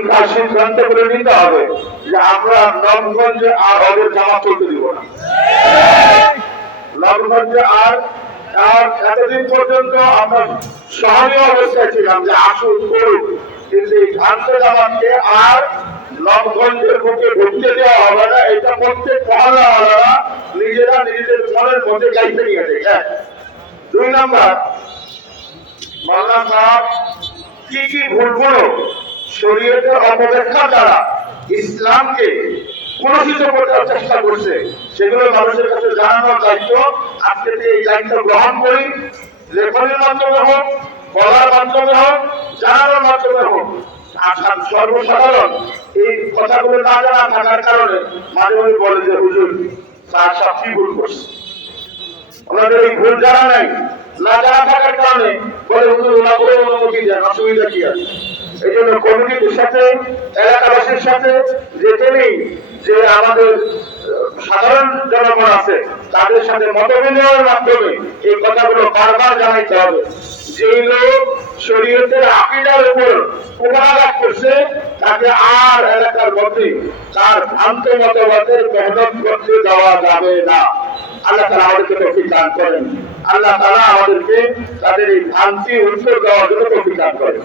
এইটা সিদ্ধান্ত করে নিতে হবে যে আমরা নবগঞ্জে আর ওদের জামাত চলতে দিব না। নবগঞ্জে আর এতদিন পর্যন্ত আমরা সহনীয় অবস্থায় ছিলাম যে আসুন করুন, কিন্তু এই ভ্রান্ত জামাতকে আর নবগঞ্জের বুকে ঢুকতে দেওয়া হবে না। এটা প্রত্যেক মহল্লাওয়ালারা নিজেরা নিজেদের মনের মধ্যে গাইতে নিয়ে যায়। 2 নম্বর, মাওলানা সাহেব কি কি ভুলগুলো শরীয়তের অপব্যাখ্যা দ্বারা ইসলামকে কলুষিত করার চেষ্টা করছে সেগুলো মানুষের কাছে জানানোর দায়িত্ব আজকে এই দায়িত্ব গ্রহণ করি। লেখনের মাধ্যমে হোক, বলার মাধ্যমে হোক, জানানোর মাধ্যমে হোক। সর্বসাধারণ এই কথাগুলো না জানা থাকার কারণে মাঝে মাঝে বলে যে হুজুর তার সাথে ভুল করছে। ওনাদের এই ভুল জানা নাই, না জানা থাকার কারণে বলে হুজুর ওনা করে অনুমতি দেন, অসুবিধা কি আছে? এই জন্য কমিটির সাথে, এলাকাবাসীর সাথে যেখানেই যে আমাদের সাধারণ জনগণ আছে তাদের সাথে মত বিনিময়ের মাধ্যমে এই কথাগুলো বারবার জানাইতে হবে। যে লোক শরীয়তের আকীদার উপর কুপাঘাত করছে তাকে আর এলাকার মধ্যে তার ভ্রান্ত মতবাদের মেহনত করতে দেওয়া যাবে না। আল্লাহ তাআলা আমাদেরকে তৌফিক দান করেন। আল্লাহ তাআলা আমাদেরকে তাদের এই ভ্রান্তি উত্তর দেওয়ার জন্য তৌফিক দান করেন।